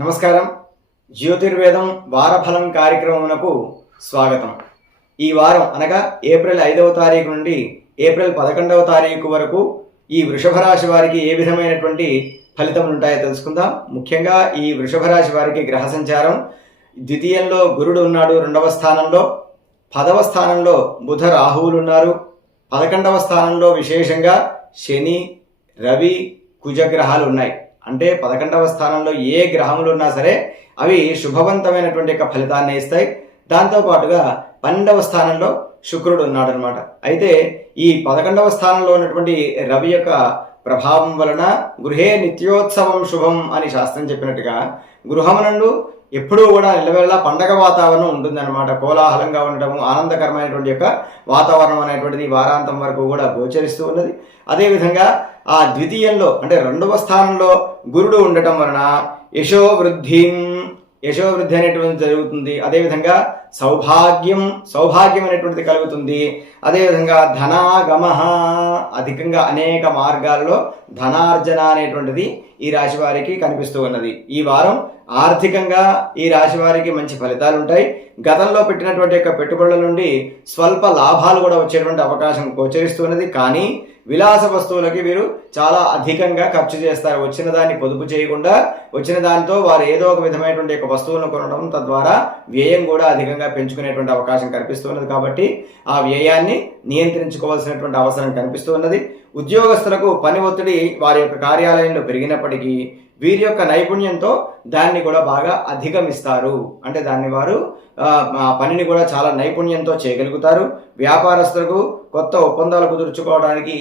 నమస్కారం. జ్యోతిర్వేదం వారఫలం కార్యక్రమమునకు స్వాగతం. ఈ వారం అనగా ఏప్రిల్ 5వ తారీఖు నుండి ఏప్రిల్ 11వ తారీఖు వరకు ఈ వృషభ రాశి వారికి ఏ విధమైనటువంటి ఫలితములు ఉంటాయో తెలుసుకుందాం. ముఖ్యంగా ఈ వృషభ రాశి వారికి గ్రహ సంచారం ద్వితీయంలో గురుడు ఉన్నాడు, 2వ స్థానంలో 10వ స్థానంలో బుధ రాహువులు ఉన్నారు, 11వ స్థానంలో విశేషంగా శని రవి కుజగ్రహాలు ఉన్నాయి. అంటే 11వ స్థానంలో ఏ గ్రహములు ఉన్నా సరే అవి శుభవంతమైనటువంటి యొక్క ఫలితాన్ని ఇస్తాయి. దాంతోపాటుగా 12వ స్థానంలో శుక్రుడు ఉన్నాడు అనమాట. అయితే ఈ 11వ స్థానంలో ఉన్నటువంటి రవి యొక్క ప్రభావం వలన గృహే నిత్యోత్సవం శుభం అని శాస్త్రం చెప్పినట్టుగా గృహమునందు ఎప్పుడూ కూడా నిలవేళ పండగ వాతావరణం ఉంటుందన్నమాట. కోలాహలంగా ఉండటము, ఆనందకరమైనటువంటి యొక్క వాతావరణం అనేటువంటిది వారాంతం వరకు కూడా గోచరిస్తూ ఉన్నది. అదేవిధంగా ఆ ద్వితీయంలో అంటే 2వ స్థానంలో గురుడు ఉండటం వలన యశోవృద్ధి అనేటువంటిది జరుగుతుంది. అదేవిధంగా సౌభాగ్యం అనేటువంటిది కలుగుతుంది. అదేవిధంగా ధనాగమ, అధికంగా అనేక మార్గాల్లో ధనార్జన అనేటువంటిది ఈ రాశి వారికి కనిపిస్తూ ఉన్నది. ఈ వారం ఆర్థికంగా ఈ రాశి వారికి మంచి ఫలితాలు ఉంటాయి. గతంలో పెట్టినటువంటి యొక్క పెట్టుబడుల నుండి స్వల్ప లాభాలు కూడా వచ్చేటువంటి అవకాశం గోచరిస్తున్నది. కానీ విలాస వస్తువులకి వీరు చాలా అధికంగా ఖర్చు చేస్తారు. వచ్చిన దాన్ని పొదుపు చేయకుండా వచ్చిన దానితో వారు ఏదో ఒక విధమైనటువంటి యొక్క వస్తువులను కొనడం, తద్వారా వ్యయం కూడా అధికంగా పెంచుకునేటువంటి అవకాశం కనిపిస్తున్నది. కాబట్టి ఆ వ్యయాన్ని నియంత్రించుకోవాల్సినటువంటి అవసరం కనిపిస్తున్నది. ఉద్యోగస్తులకు పని ఒత్తిడి వారి యొక్క కార్యాలయంలో పెరిగినప్పటికీ వీరి యొక్క నైపుణ్యంతో దాన్ని కూడా బాగా అధిగమిస్తారు. అంటే దాన్ని వారు పనిని కూడా చాలా నైపుణ్యంతో చేయగలుగుతారు. వ్యాపారస్తులకు కొత్త ఒప్పందాలు కుదుర్చుకోవడానికి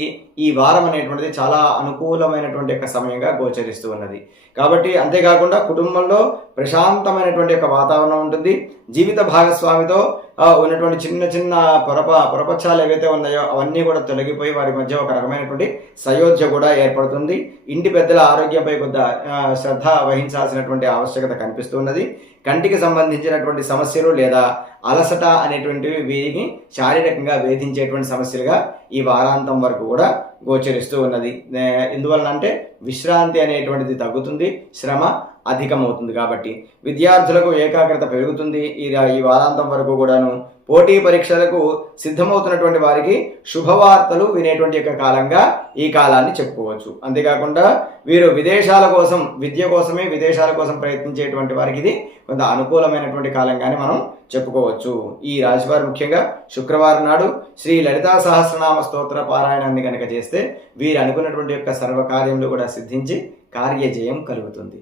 ఈ వారం అనేటువంటిది చాలా అనుకూలమైనటువంటి యొక్క సమయంగా గోచరిస్తూ ఉన్నది. కాబట్టి అంతేకాకుండా కుటుంబంలో ప్రశాంతమైనటువంటి యొక్క వాతావరణం ఉంటుంది. జీవిత భాగస్వామితో ఉన్నటువంటి చిన్న పొరపచ్చాలు ఏవైతే ఉన్నాయో అవన్నీ కూడా తొలగిపోయి వారి మధ్య ఒక రకమైనటువంటి సయోధ్య కూడా ఏర్పడుతుంది. ఇంటి పెద్దల ఆరోగ్యంపై కొంత శ్రద్ధ వహించాల్సినటువంటి ఆవశ్యకత కనిపిస్తున్నది. కంటికి సంబంధించినటువంటి సమస్యలు లేదా అలసట అనేటువంటివి వీరికి శారీరకంగా వేధించేటువంటి సమస్యలుగా ఈ వారాంతం వరకు కూడా గోచరిస్తూ ఉన్నది. ఎందువలన అంటే విశ్రాంతి అనేటువంటిది తగ్గుతుంది, శ్రమ అధికమవుతుంది. కాబట్టి విద్యార్థులకు ఏకాగ్రత పెరుగుతుంది. ఈ వారాంతం వరకు కూడాను పోటీ పరీక్షలకు సిద్ధమవుతున్నటువంటి వారికి శుభవార్తలు వినేటువంటి యొక్క కాలంగా ఈ కాలాన్ని చెప్పుకోవచ్చు. అంతేకాకుండా వీరు విదేశాల కోసం విద్య కోసమే విదేశాల కోసం ప్రయత్నించేటువంటి వారికి ఇది కొంత అనుకూలమైనటువంటి కాలంగానే మనం చెప్పుకోవచ్చు. ఈ రాశివారు ముఖ్యంగా శుక్రవారం నాడు శ్రీ లలితా సహస్రనామ స్తోత్ర పారాయణాన్ని కనుక చేస్తే వీరు అనుకున్నటువంటి యొక్క సర్వకార్యములు కూడా సిద్ధించి కార్యజయం కలుగుతుంది.